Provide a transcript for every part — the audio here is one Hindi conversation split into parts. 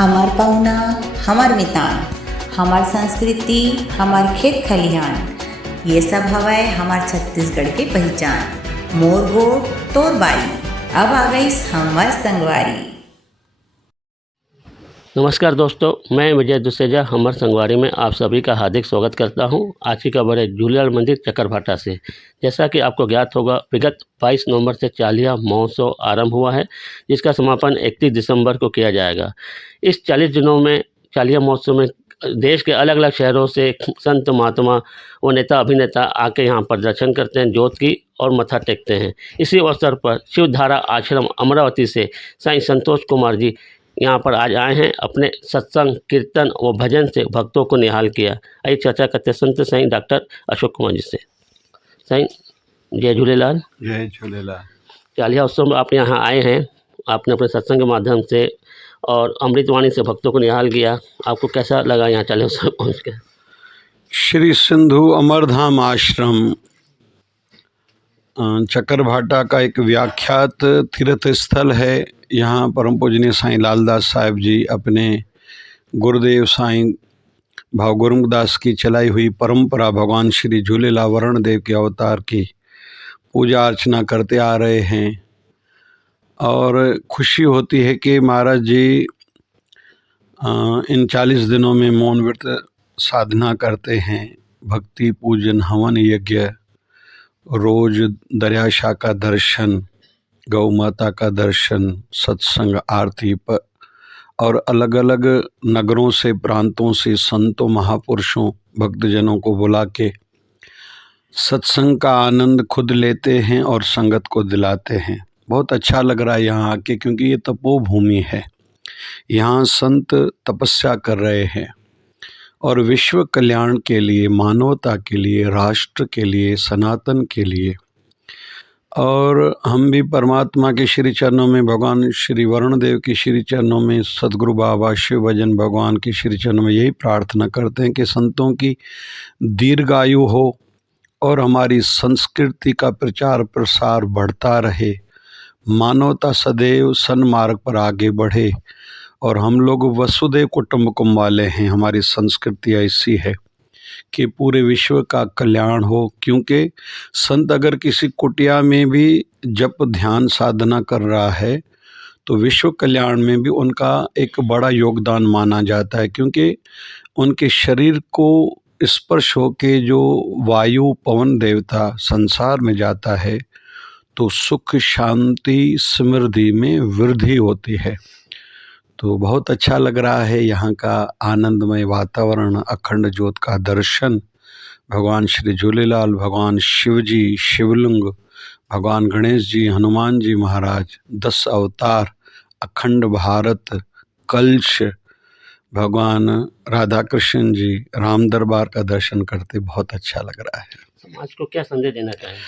हमार पहुना, हमार मितान, हमार संस्कृति, हमार खेत खलिहान, ये सब हवाए हमार छत्तीसगढ़ के पहचान। मोर गोड़ तोर बारी, अब आ गई हमार संगवारी। नमस्कार दोस्तों, मैं विजय दुसेजा हमर संगवारी में आप सभी का हार्दिक स्वागत करता हूं। आज की खबर है झूलेलाल मंदिर चकरभाटा से। जैसा कि आपको ज्ञात होगा, विगत 22 नवंबर से चालिया महोत्सव आरंभ हुआ है, जिसका समापन 31 दिसंबर को किया जाएगा। इस 40 दिनों में चालिया महोत्सव में देश के अलग अलग शहरों से संत महात्मा व नेता अभिनेता आके यहाँ पर दर्शन करते हैं, जोत की और मत्था टेकते हैं। इसी अवसर पर शिवधारा आश्रम अमरावती से साईं संतोष कुमार जी यहाँ पर आज आए हैं। अपने सत्संग, कीर्तन व भजन से भक्तों को निहाल किया। आइए चर्चा करते संत साईं डॉक्टर अशोक कुमार जी से। साईं जय झूलेलाल। जय झूलेलाल। चालिया उत्सव में आप यहाँ आए हैं, आपने अपने सत्संग के माध्यम से और अमृतवाणी से भक्तों को निहाल किया। आपको कैसा लगा यहाँ चालिया उत्सव पहुँच के? श्री सिंधु अमरधाम आश्रम चकरभाटा का एक व्याख्यात तीर्थ स्थल है। यहाँ परम पूजनीय साईं लालदास साहब जी अपने गुरुदेव साईं भाव गुरुदास की चलाई हुई परंपरा भगवान श्री झूलेलाल वरण देव के अवतार की पूजा अर्चना करते आ रहे हैं। और खुशी होती है कि महाराज जी इन 40 दिनों में मौन व्रत साधना करते हैं। भक्ति, पूजन, हवन, यज्ञ, रोज दरियाशा का दर्शन, गौ माता का दर्शन, सत्संग, आरती पर और अलग अलग नगरों से, प्रांतों से संतों, महापुरुषों, भक्तजनों को बुला के सत्संग का आनंद खुद लेते हैं और संगत को दिलाते हैं। बहुत अच्छा लग रहा है यहाँ आके, क्योंकि ये तपोभूमि है। यहाँ संत तपस्या कर रहे हैं और विश्व कल्याण के लिए, मानवता के लिए, राष्ट्र के लिए, सनातन के लिए। और हम भी परमात्मा के श्री चरणों में, भगवान श्री वरुण देव के श्री चरणों में, सदगुरु बाबा शिव भजन भगवान के श्री चरणों में यही प्रार्थना करते हैं कि संतों की दीर्घायु हो और हमारी संस्कृति का प्रचार प्रसार बढ़ता रहे, मानवता सदैव सन्मार्ग पर आगे बढ़े। और हम लोग वसुधैव कुटुंबकम वाले हैं। हमारी संस्कृति ऐसी है कि पूरे विश्व का कल्याण हो, क्योंकि संत अगर किसी कुटिया में भी जप ध्यान साधना कर रहा है तो विश्व कल्याण में भी उनका एक बड़ा योगदान माना जाता है। क्योंकि उनके शरीर को स्पर्श होके जो वायु पवन देवता संसार में जाता है तो सुख, शांति, समृद्धि में वृद्धि होती है। तो बहुत अच्छा लग रहा है यहाँ का आनंदमय वातावरण, अखंड ज्योत का दर्शन, भगवान श्री झूलेलाल, भगवान शिव जी, शिवलिंग, भगवान गणेश जी, हनुमान जी महाराज, 10 अवतार, अखंड भारत, कलश, भगवान राधा कृष्ण जी, राम दरबार का दर्शन करते बहुत अच्छा लग रहा है। समाज को क्या संदेश देना चाहेंगे?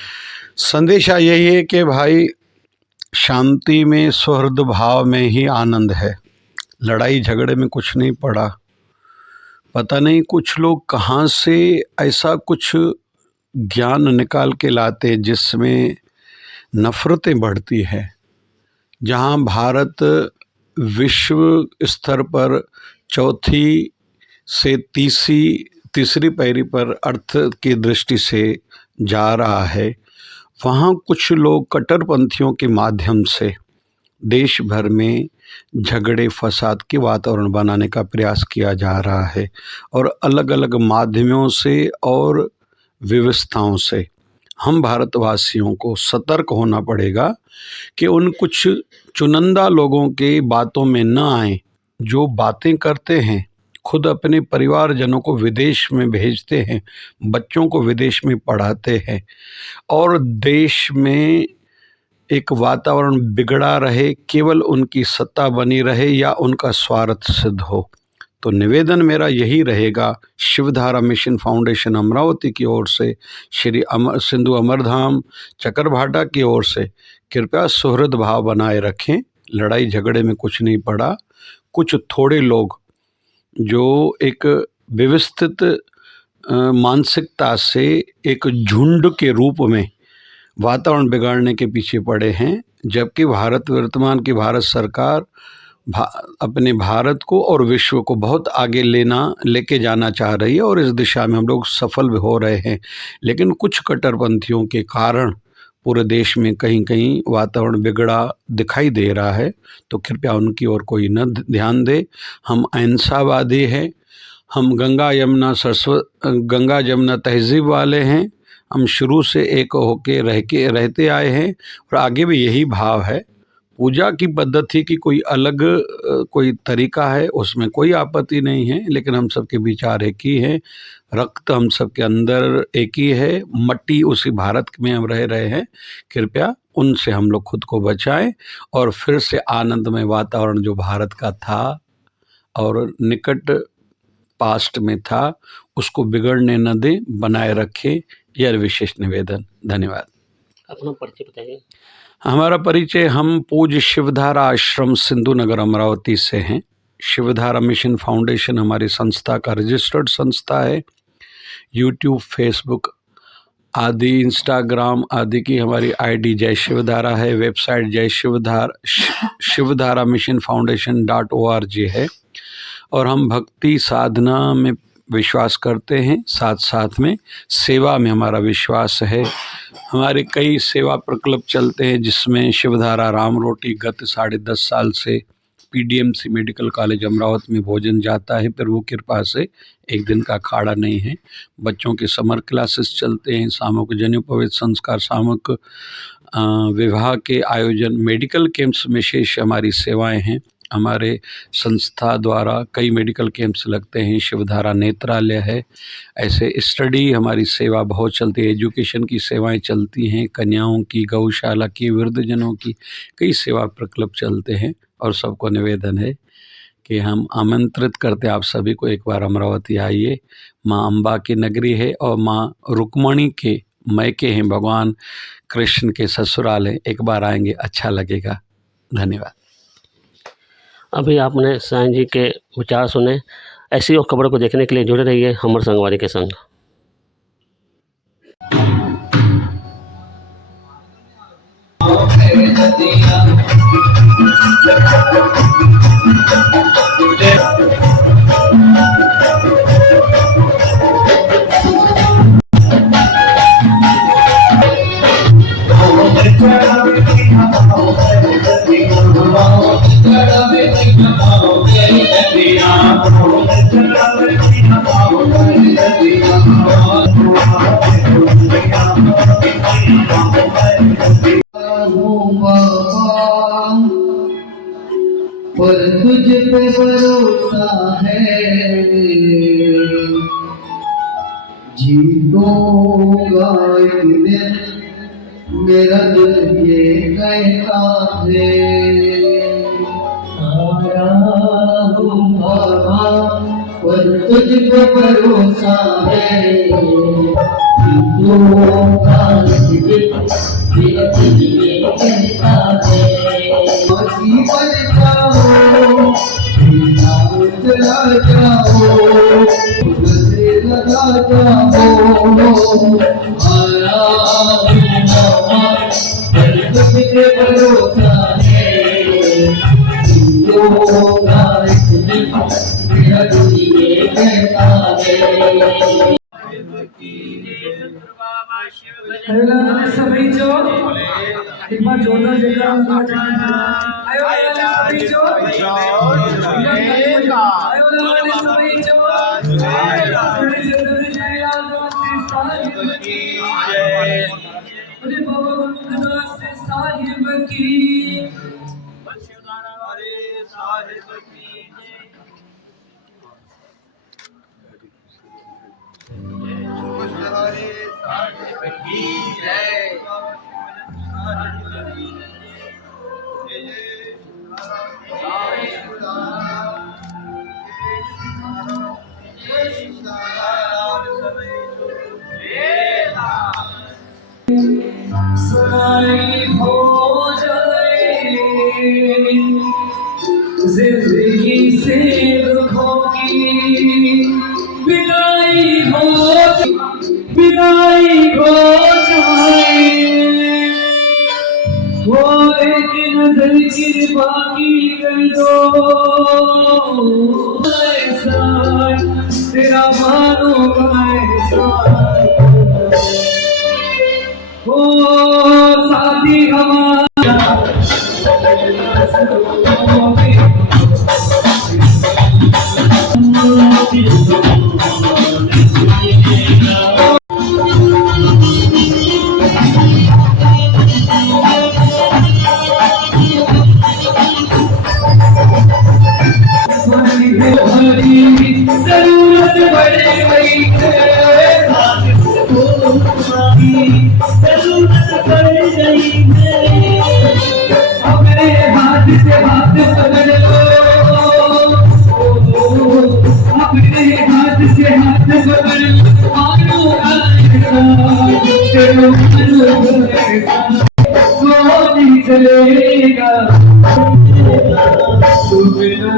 संदेशा यही है कि भाई शांति में, सुहृद भाव में ही आनंद है। लड़ाई झगड़े में कुछ नहीं पड़ा। पता नहीं कुछ लोग कहाँ से ऐसा कुछ ज्ञान निकाल के लाते जिसमें नफ़रतें बढ़ती है। जहाँ भारत विश्व स्तर पर चौथी से तीसरी पैरी पर अर्थ की दृष्टि से जा रहा है, वहाँ कुछ लोग कट्टरपंथियों के माध्यम से देश भर में झगड़े फसाद के वातावरण बनाने का प्रयास किया जा रहा है। और अलग अलग माध्यमों से और व्यवस्थाओं से हम भारतवासियों को सतर्क होना पड़ेगा कि उन कुछ चुनिंदा लोगों के बातों में न आए, जो बातें करते हैं, खुद अपने परिवारजनों को विदेश में भेजते हैं, बच्चों को विदेश में पढ़ाते हैं और देश में एक वातावरण बिगड़ा रहे, केवल उनकी सत्ता बनी रहे या उनका स्वार्थ सिद्ध हो। तो निवेदन मेरा यही रहेगा, शिवधारा मिशन फाउंडेशन अमरावती की ओर से, श्री सिंधु अमरधाम चकरभाटा की ओर से, कृपया सुहृद भाव बनाए रखें। लड़ाई झगड़े में कुछ नहीं पड़ा। कुछ थोड़े लोग जो एक व्यवस्थित मानसिकता से एक झुंड के रूप में वातावरण बिगाड़ने के पीछे पड़े हैं, जबकि वर्तमान की भारत सरकार अपने भारत को और विश्व को बहुत आगे लेके जाना चाह रही है और इस दिशा में हम लोग सफल भी हो रहे हैं। लेकिन कुछ कट्टरपंथियों के कारण पूरे देश में कहीं कहीं वातावरण बिगड़ा दिखाई दे रहा है, तो कृपया उनकी ओर कोई न ध्यान दे। हम अहिंसावादी हैं, हम गंगा यमुना तहजीब वाले हैं। हम शुरू से एक होके रहते आए हैं और आगे भी यही भाव है। पूजा की पद्धति की कोई अलग कोई तरीका है, उसमें कोई आपत्ति नहीं है, लेकिन हम सबके विचार एक ही हैं। रक्त हम सबके अंदर एक ही है, मट्टी उसी भारत में हम रह रहे हैं। कृपया उनसे हम लोग खुद को बचाएं और फिर से आनंदमय वातावरण जो भारत का था और निकट पास्ट में था, उसको बिगड़ने न दें, बनाए रखें। यह विशेष निवेदन। धन्यवाद। अपना परिचय बताइए। हमारा परिचय, हम पूज्य शिवधारा आश्रम सिंधु नगर अमरावती से हैं। शिवधारा मिशन फाउंडेशन हमारी संस्था का रजिस्टर्ड संस्था है। यूट्यूब, फेसबुक आदि, इंस्टाग्राम आदि की हमारी आईडी जय शिवधारा है। वेबसाइट जय शिवधारा मिशन फाउंडेशन .org है। और हम भक्ति साधना में विश्वास करते हैं, साथ साथ में सेवा में हमारा विश्वास है। हमारे कई सेवा प्रकल्प चलते हैं, जिसमें शिवधारा राम रोटी गत 10.5 साल से PDMC मेडिकल कॉलेज अमरावती में भोजन जाता है। प्रभु कृपा से एक दिन का खाड़ा नहीं है। बच्चों के समर क्लासेस चलते हैं, सामूहिक जनेऊपवेत संस्कार, सामूहिक विवाह के आयोजन, मेडिकल कैंप्स में शेष हमारी सेवाएं हैं। हमारे संस्था द्वारा कई मेडिकल कैंप्स लगते हैं। शिवधारा नेत्रालय है। ऐसे स्टडी हमारी सेवा बहुत चलती है, एजुकेशन की सेवाएं चलती हैं, कन्याओं की, गौशाला की, वृद्धजनों की कई सेवा प्रकल्प चलते हैं। और सबको निवेदन है कि हम आमंत्रित करते हैं आप सभी को, एक बार अमरावती आइए। माँ अम्बा की नगरी है और माँ रुक्मणी के मैके हैं, भगवान कृष्ण के ससुराल है। एक बार आएंगे, अच्छा लगेगा। धन्यवाद। अभी आपने साईं जी के विचार सुने। ऐसी और खबरों को देखने के लिए जुड़े रहिए हमर संगवारी के संग। पर तुझ पे भरोसा है, जीतूंगा एक दिन, मेरा दिल ये कहता है। आया हूँ बाबा, पर तुझ पे भरोसा है, जीतूंगा एक दिन, मेरा दिल ये कहता है। जीवन जाओ, नाम चला जाओ, गले लगा जाओ। आया बाबा, पर तुझ पे भरोसा है, जीतूंगा एक दिन, मेरा दिल ये कहता है। सभी जो एक बार जोरदार जयकार आयो वाले सभी जो आयो वाले सभी जो अरे बाबा गंगादास साहिब की सगाई हो जाए जिंदगी से दुखों की, विदाई हो जाए तेरा मानो ऐसा हो साथी हमारा जरूरत पड़ गई अपने हाथ से हाथ पकड़ लो अपने हाथ से हाथ पकड़ लो मानो चलो नहीं चलेगा तू बिना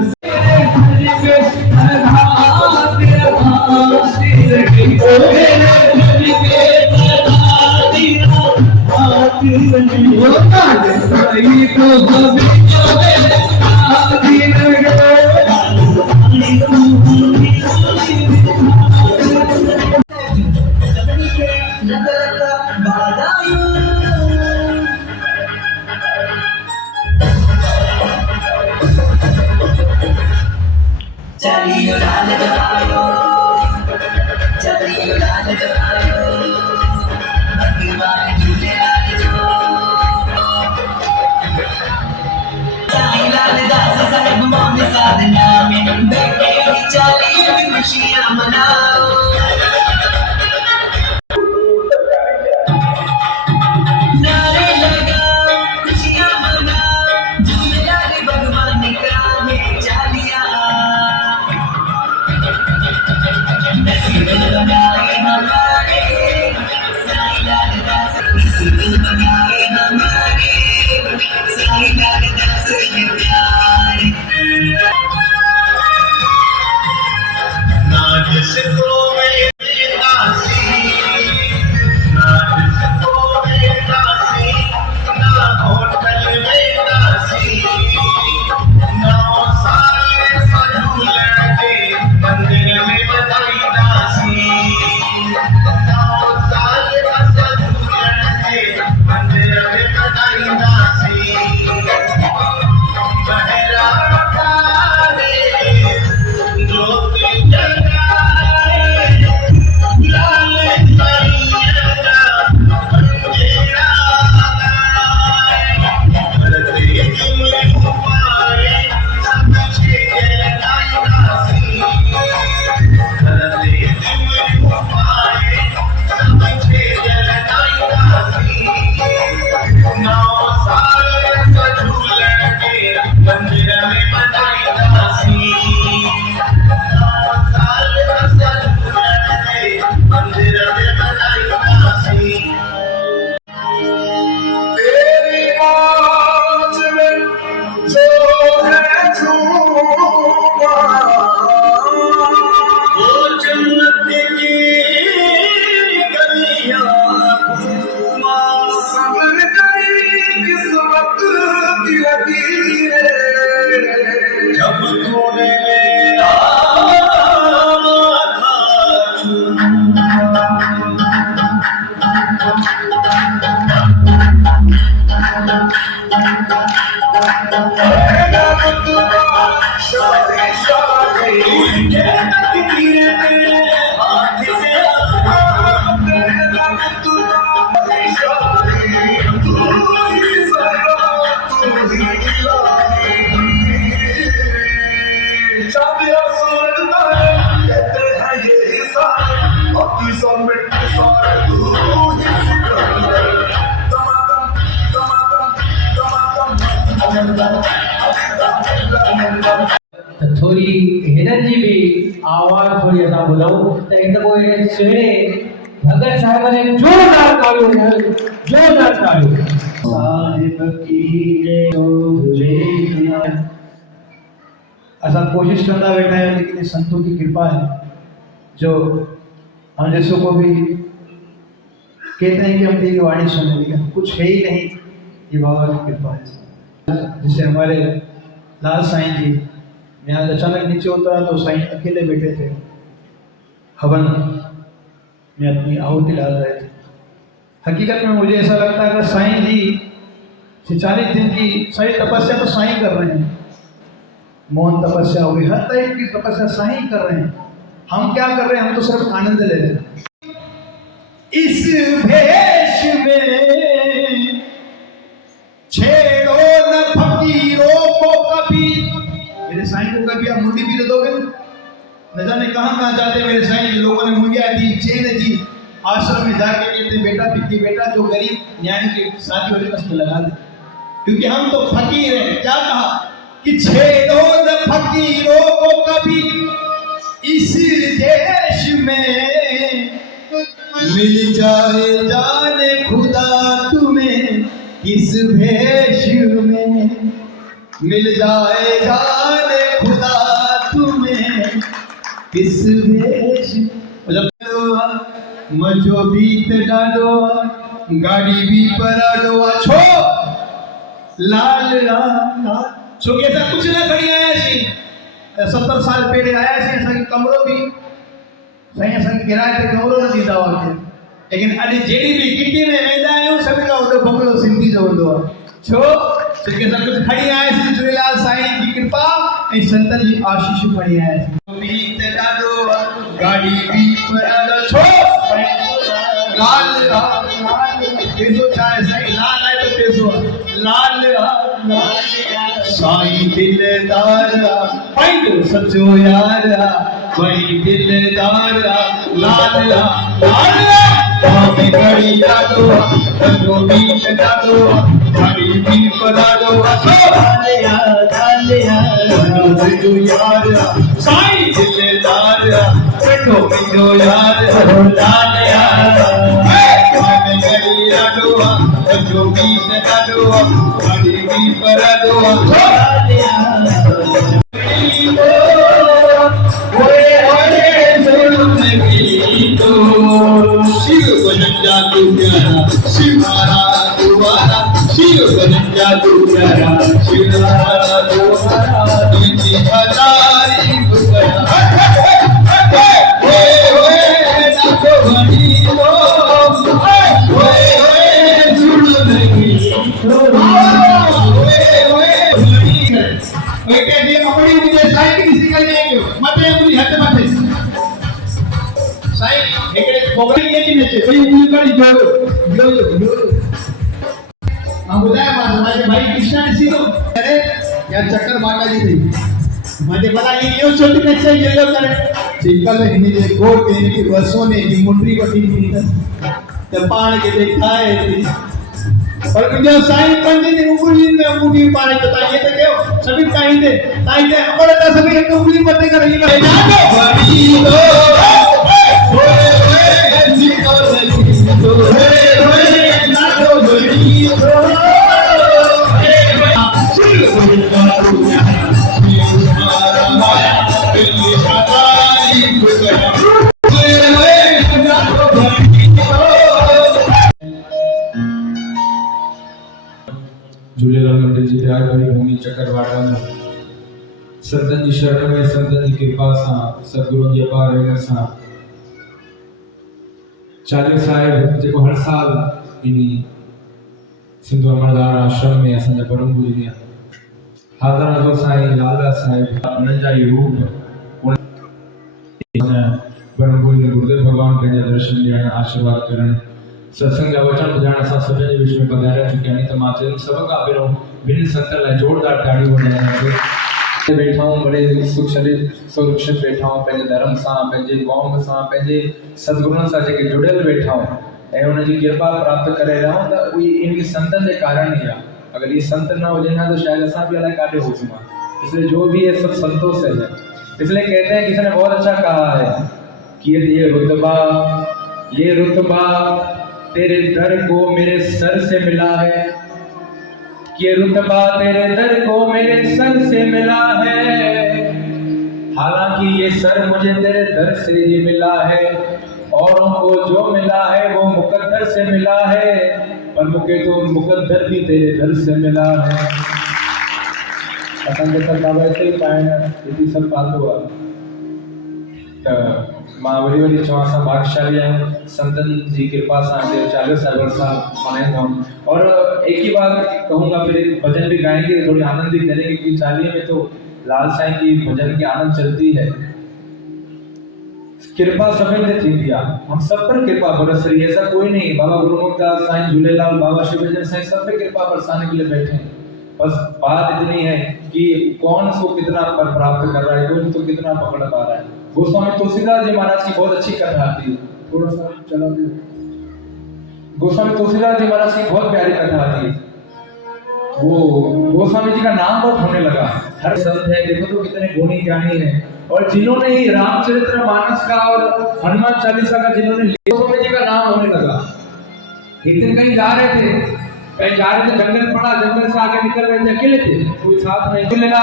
थोड़ी एनर्जी भी आवाज थोड़ी ऐसा बुलाऊं तो एकदम वो शेरे भगत साहब ने जोरदार तालियों साहिब की ऐसा कोशिश करता बैठा है, लेकिन ये संतों की कृपा है जो हम जैसों को भी कहते हैं कि हम तेरी वाणी सुने, लेकिन कुछ है ही नहीं, ये बाबा की कृपा है। जैसे हमारे लाल साईं जी मैं आज अचानक नीचे उतरा तो साईं अकेले बैठे थे, हवन में अपनी आहुति डाल रहे थे। हकीकत में मुझे ऐसा लगता है अगर साईं जी 40 दिन की सारी तपस्या तो साईं कर रहे हैं, मौन तपस्या हो गई, हर टाइप की तपस्या साईं कर रहे हैं, हम क्या कर रहे हैं? हम तो सिर्फ आनंद ले रहे हैं। इस भेष में छेड़ो न फकीरों को कभी। मेरे साईं को कभी आप मुंडी भी दे दोगे न जाने कहाँ कहाँ जाते मेरे साईं जी, लोगों ने मुंडिया दी, चेन दी, आश्रम में जाके कहते बेटा पिक्की बेटा जो गरीब न्याणी की शादी वाले कष्ट लगा दे, क्योंकि हम तो फकीर हैं। क्या कहा कि छेड़ो न फकीरों को कभी, इस देश में मिल जाए जाने खुदा तुम्हें, इस भेष में मिल जाए जाने खुदा तुम्हें, इस भेष। मजो बीत डालो गाड़ी भी पराडो छो लाल लाल छो के ऐसा कुछ ना खड़ी आया सी 70 साल पहले आया सी असांखे कमरो भी साईं असांखे किराए ते कमरो न ॾींदा हुआ, लेकिन अॼु जहिड़ी बि किटी में वेंदा आहियूं सभिनी खां वॾो बंगलो सिंधी जो हूंदो आहे। छो छोकी असां कुझु खणी आयासीं झूलेलाल साईं जी कृपा ऐं संतनि जी आशीष खणी आयासीं। बीत ॾाढो गाड़ी भी पराडो छो लाल पैसो छा आहे साईं, लाल आहे तो पैसो आहे, लाल साईं दिलदार पंहिंजो सचो यार, वही दिलदार लाल लाल हमें घड़ी डालो जो बीत डालो घड़ी भी पराडो डालिया डालिया जो यार साईं दिलदार बैठो जो यार डालिया हमें घड़ी डालो जो बीत डालो घड़ी भी पराडो डालिया। शिव बन जा तू प्यारा शिवारा दुआरा, शिव बन जा तू प्यारा शिवारा दुआरा, तुझी हजारी दुआरा ओए नाचो बनी लो ओए सुन लगी ओए के ये अपनी मुझे साईं की सिखा देंगे मते मुझे हाथ मते साईं एकड़े बोगड़ी के नीचे कोई उंगली कड़ी जो हम बुलाया मां भाई कृष्णा ने सीधो अरे यार चक्कर माता जी थी मुझे पता ये छोटी बच्चे ये लोग करे सिंपल हिने जे गोट के की वर्षों ने की मुंडरी को थी तो पाण के दिखाए थी और मुझे साईं पंजे ने उंगली में उंगली पाने तो ये तो क्यों सभी काई दे ताई दे अपने तो सभी एक उंगली मत कर ये जानो बड़ी लो ओए ओए निको लगी ओए नाचो बड़ी लो झूलेलाल मंदिर जी प्यार भरी भूमि चकरवाटा में संतन जी शरण में संतन जी कृपा सां सतगुरु जी अपार रहमत सां चालीहो साहिब जेको हर साल इन्ही सिंधु अमरदार आश्रम में असांजा परम पूजनीय हाज़र हज़ूर साईं लाला साहिब उन्हनि जा ई रूप परम पूजनीय गुरुदेव भगवान पंहिंजा दर्शन ॾियण आशीर्वाद करण सत्संग जा वचन ॿुधाइण असां सभिनी जे विच में पधारिया चुकिया आहिनि। त मां चयुमि सभ खां पहिरियों ॿिनि संतनि लाइ ज़ोरदार ताड़ियूं वॼाइण वेठा हूं बड़े सुख शरीर सुरक्षित वेठा हूं पंहिंजे धर्म सां पंहिंजे क़ौम सां पंहिंजे सतगुरुनि सां जेके जुड़ियल वेठा हूं ऐं उनजी कृपा प्राप्त करे रहिया हूं त उही इन संतनि जे कारण ई आहे। अगर ये संत न हो ना तो शायद असा भी अलग काटे हो चुका। इसलिए जो भी है सब संतों से है। इसलिए कहते हैं किसी ने बहुत अच्छा कहा है कि ये रुतबा तेरे दर को मेरे सर से मिला है, ये रुतबा तेरे दर को मेरे सर से मिला है। हालांकि ये सर मुझे तेरे दर से ही मिला है, औरों को जो मिला है वो मुकद्दर से मिला है, पर मुझे तो मुकद्दर भी तेरे दर से मिला है। असांखे सभु बाबा हिते ई पाइण हिते सभु पातो आहे त मां वरी चवां असां भाग्यशाली आहियूं संतन जी कृपा सां हिते 40 साल मनाईंदा आहियूं। और एक ही बात कहूँगा, फिर भजन भी गाएंगे, थोड़ी आनंद भी करेंगे क्योंकि 40 में तो लाल साईं की भजन की आनंद चलती है। कृपा सभी ने थी दिया, हम सब पर कृपा बरस रही है, ऐसा कोई नहीं। बाबा गुरुमुख दास साईं झूलेलाल बाबा शिवजन साईं सब पे कृपा बरसाने के लिए बैठे हैं। बस बात इतनी है कि कौन सो कितना पर प्राप्त कर रहा है, कौन तो कितना पकड़ पा रहा है। गोस्वामी तुलसीदास जी महाराज की बहुत अच्छी कथा आती है, थोड़ा सा चला दो। गोस्वामी तुलसीदास जी महाराज की बहुत प्यारी कथा आती है। वो गोस्वामी जी का नाम बहुत होने लगा, हर संत है, देखो तो कितने गुणी ज्ञानी है। और जिन्होंने ही रामचरितमानस का और हनुमान चालीसा का जिन्होंने गोस्वामी जी का नाम होने लगा। एक दिन कहीं जा रहे थे, जंगल पड़ा, जंगल से आगे निकल रहे थे, अकेले थे, कोई साथ नहीं मिलेगा।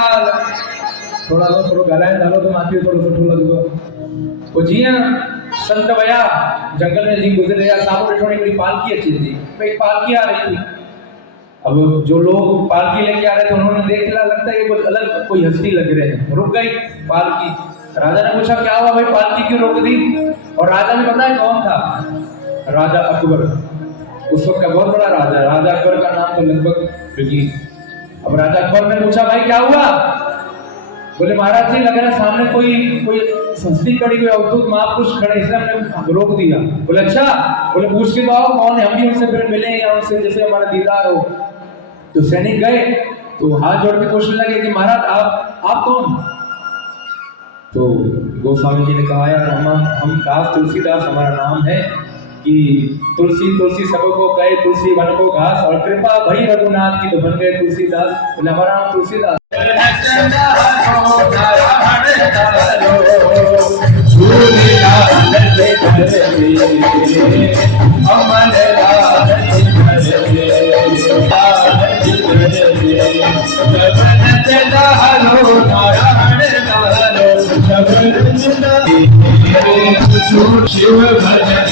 थोड़ा गलाए डालो तो माथी थोड़ा सुठो लगो। वो जीअं संत वया जंगल में जी गुजर रहा, सामने थोड़ी बड़ी पालकी अची थी, एक पालकी आ रही थी। अब जो लोग पालकी लेके आ रहे थे उन्होंने देख लिया, लगता है ये कुछ अलग कोई हस्ती लग रहे हैं, रुक गई पालकी। राजा ने पूछा क्या हुआ भाई, पालकी क्यों रोक दी? और राजा ने बताया कौन था, राजा अकबर, उस वक्त का बहुत बड़ा राजा, राजा अकबर का नाम तो लगभग ब्रिटिश। अब राजा अकबर ने पूछा भाई क्या हुआ? बोले महाराज जी लग रहा है सामने कोई हस्ती खड़ी, कोई अवधूत महापुरुष खड़े, इसलिए हमने रोक दिया। बोले अच्छा, बोले पूछ के तो आओ कौन है, हम भी उनसे फिर मिले या उनसे जैसे हमारा दीदार हो। तो सैनिक गए तो हाथ जोड़ के पूछने लगे कि महाराज आप कौन? तो गोस्वामी जी ने कहा यार हम दास तुलसीदास हमारा नाम है, कि तुलसी तुलसी सबको कहे, तुलसी वन को घास, और कृपा भई रघुनाथ की तो बन गए तुलसीदास। बोले हमारा नाम तुलसीदास। शिव भजन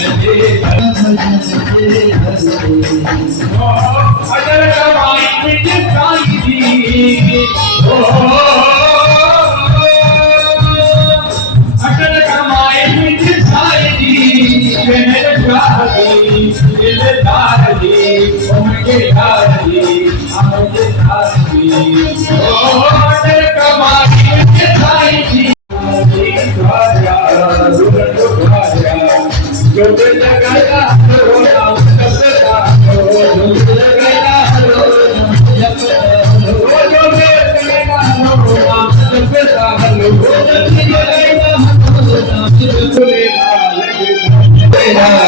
अगर कमाई मिट जाएगी, अगर कमाई मिट जाएगी, दिलदारी उनके दारी हमके दारी, अगर कमाई मिट जाएगी, जो लगाया हो नाम सबका हो, जो लगाया हो जो लगाया हो नाम सबका हो, जो लगाया हो नाम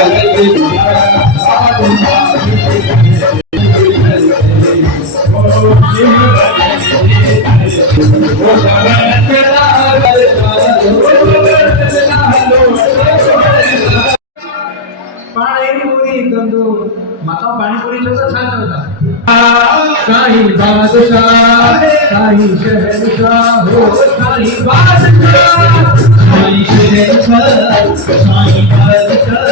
पानीपुरी गंदो माता पानीपुरी चलता छा चलता साईं बादशाह साईं शहंशाह हो, साईं बादशाह साईं शहंशाह साईं बादशाह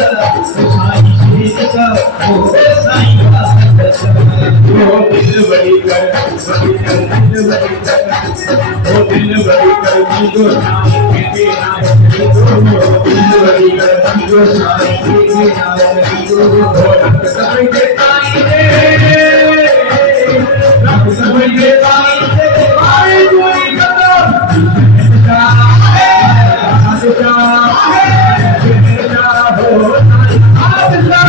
साईं शहंशाह हो, साईं बादशाह हो। दिल बड़ी कर दिल बड़ी कर हो, दिल बड़ी कर जो साईं के नाम हो, दिल बड़ी कर जो साईं के नाम हो। रब सब के साईं रे, रब सब के साईं रे, आए कोई कदम बादशाह हो, बादशाह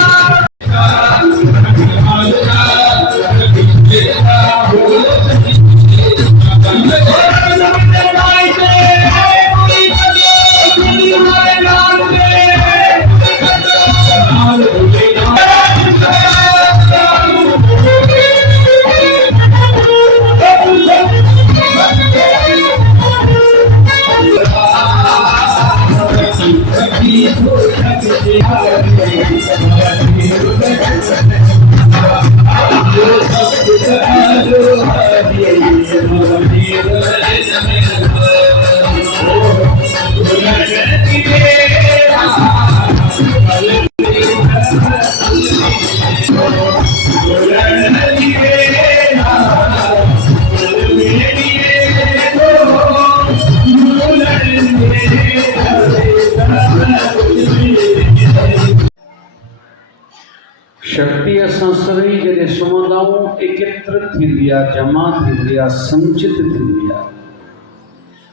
के सुमंदाऊं एकत्रित थींदी आहे, जमा थींदी आहे, संचित थींदी आहे।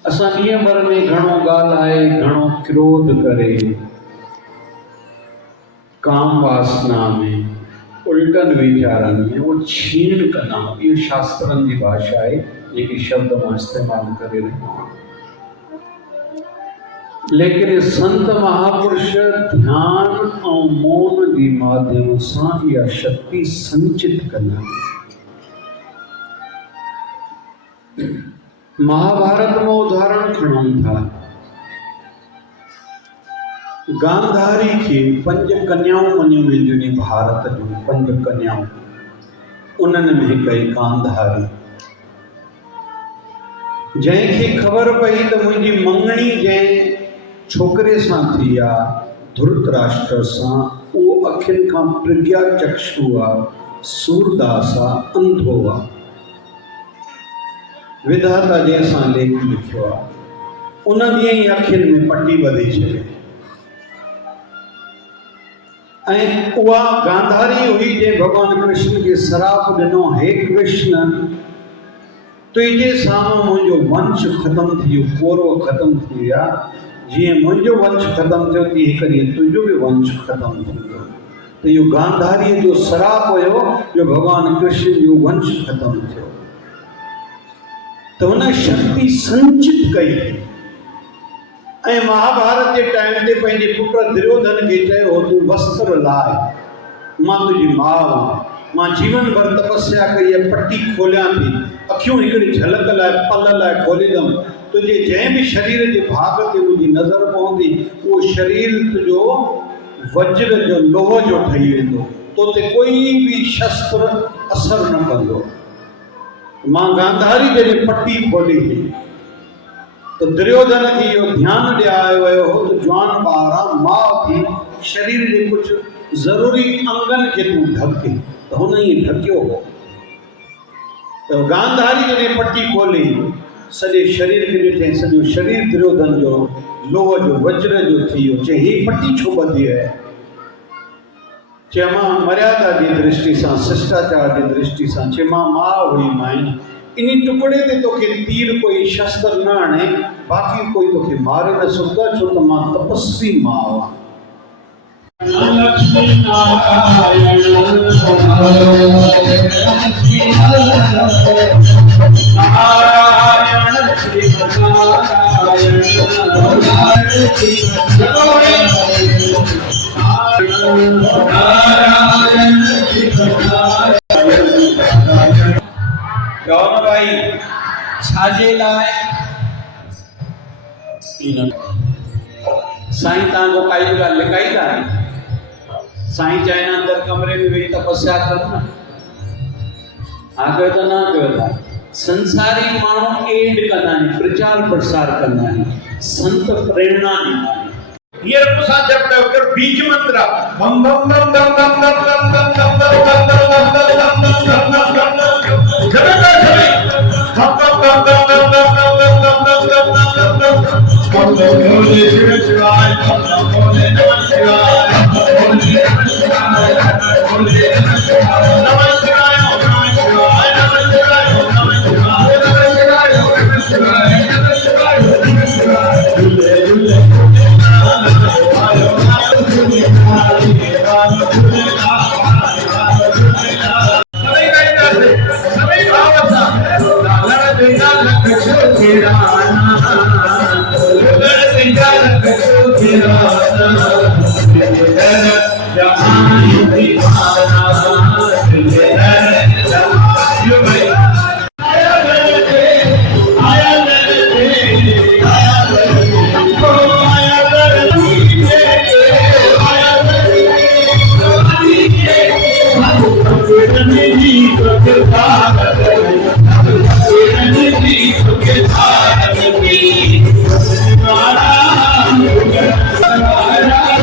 असां ॾींहं भर में घणो ॻाल्हाए, घणो क्रोध करे, काम वासना में, उल्टन वीचारनि में वो छीण कंदा आहियूं। इहो शास्त्रनि जी भाषा आहे जेकी शब्द मां इस्तेमालु करे रहियो आहियां। लेकिन संत महापुरुष ध्यान और मौन के माध्यम से यह शक्ति संचित करना। महाभारत में उदाहरण खणूं था, गांधारी के 5 कन्याओं मञियूं वेंदियूं आहिनि। भारत जूं 5 कन्याओं, उन्हनि में हिकु आहे गांधारी, जंहिंखे ख़बर पई त मुंहिंजी मंगणी जंहिं छोकरे सां थी आहे धृतराष्ट्र सां, उहो अखियुनि खां प्रज्ञा चक्षु आहे, सूरदास आहे, अंधो आहे। विधाता जंहिंसां लेख लिखियो आहे, उन ॾींहुं ई अखियुनि में पटी ॿधी छॾी। ऐं उहा गांधारी हुई जंहिं भॻवान कृष्ण खे श्राप ॾिनो, हे कृष्ण, तुंहिंजे साम्हूं मुंहिंजो वंश ख़तमु थी वियो, कौरव ख़तमु थी विया। जीअं मुंहिंजो वंश ख़तमु थियो, तीअं हिकु ॾींहुं तुंहिंजो बि वंश ख़तमु थींदो। त इहो गांधारीअ जो श्राप हुयो जो भॻवान कृष्ण जो वंश ख़तमु थियो। त हुन शक्ति संचित कई ऐं महाभारत के टाइम ते पंहिंजे पुट दुर्योधन खे चयो, तूं वस्त्र लाए, मां तुंहिंजी माउ आहियां, मां जीवन भर तपस्या कई आहे, पटी खोलियां थी, अखियूं हिकिड़ी झलक लाइ पल लाइ खोलींदमि, तुझे जंहिं भी शरीर के भाग ते मुंहिंजी नज़र पवंदी, वो शरीर तुंहिंजो वज्र जो लोह जो ठही वेंदो, तो ते कोई भी शस्त्र असर न कंदो। मां गांधारी जॾहिं पट्टी खोली हुई तो दुर्योधन खे इहो ध्यानु ॾियारियो वियो हो त जवान ॿार माउ थी, शरीर के कुछ ज़रूरी अंगनि खे तूं ढके, त हुन ई ढकियो हो। तो गांधारी जॾहिं पट्टी खोली, सॼे शरीर खे ॾिठे, सॼो शरीर दुर्योधन जो लोह जो वज्र जो थी वियो। चई, ही पट्टी छो ॿधी आहे? चई, मां मर्यादा की दृष्टि से, शिष्टाचार की दृष्टि से, चई, मां माउ हुई माइन, इन टुकड़े ते तोखे तीर कोई शस्त्र न हणे, बाक़ी कोई तोखे मारे न सघंदो, छो त मां तपस्वी माउ आहियां। लक्ष्मी नारायण कौन भाई छाजे लाए साईं तव्हांखो काई बि ॻाल्हि लिकाईंदा आहिनि। साईं चाहींदा अंदरि कमरे में वेही तपस्या करना, हा कयो त न कयो था। संसारी माण्हू एड कंदा आहिनि, प्रचार प्रसार कंदा आहिनि, संत प्रेरणा ॾींदा आहिनि। ये पुसा जब कर बीज मंत्र बम बम बम बम बम बम बम बम बम बम Hare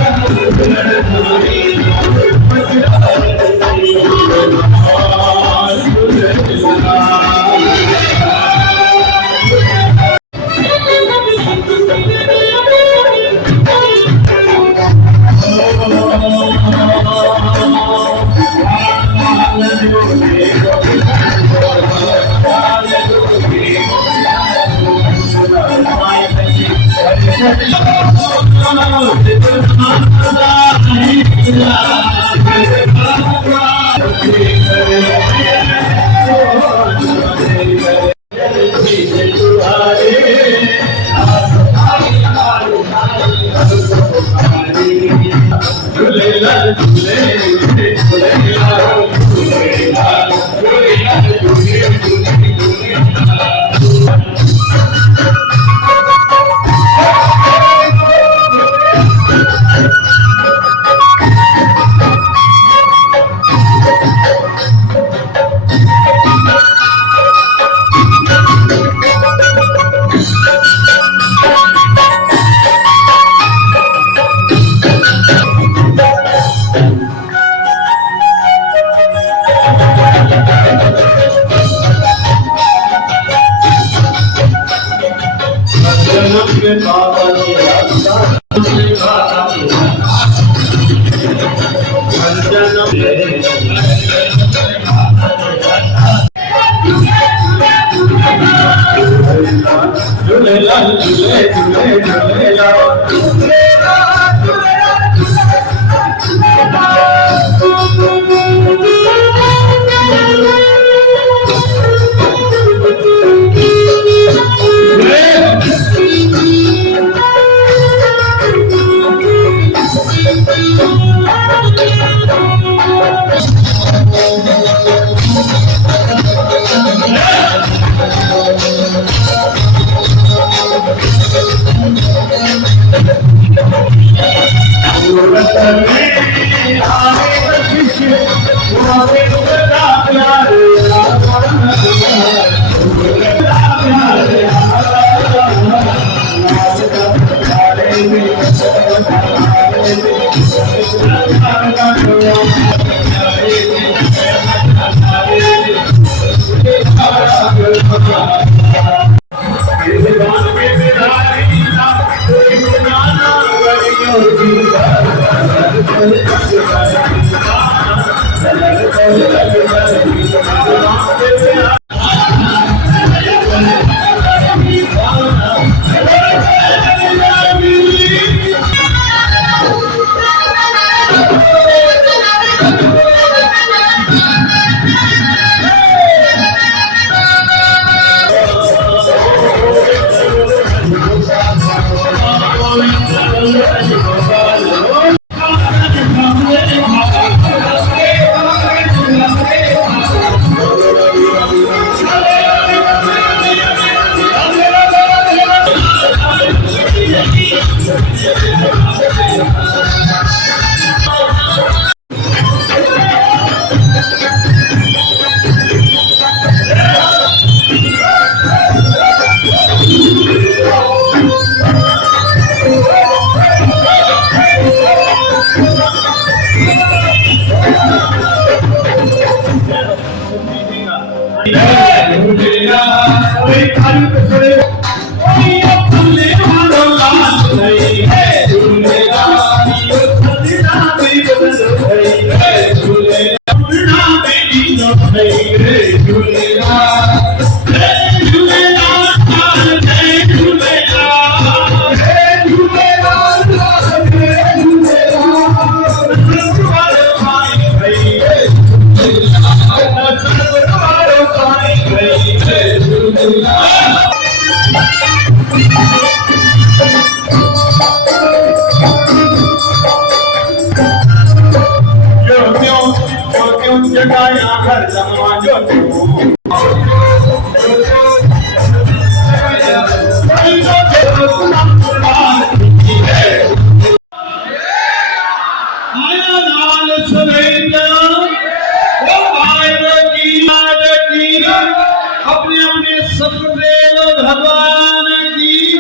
अपने अपने सतदेव भगवान की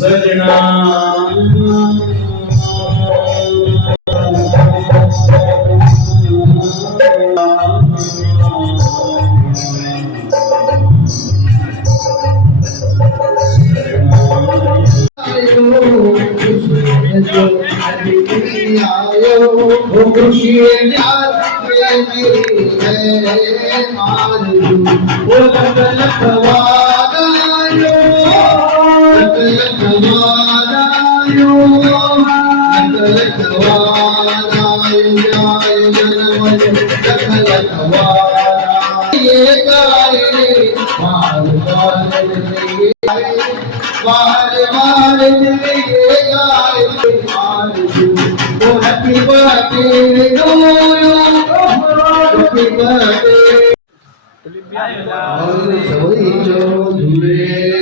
सजना खुशी मेरी है आरज़ू वो लख लख वादायो लख लख वादायो लख लख वादायो जाय जनमन लख लख वादा ये गाए मार मार ये गाए आरज़ू वो happy birthday to you happy birthday और सभी जो झूले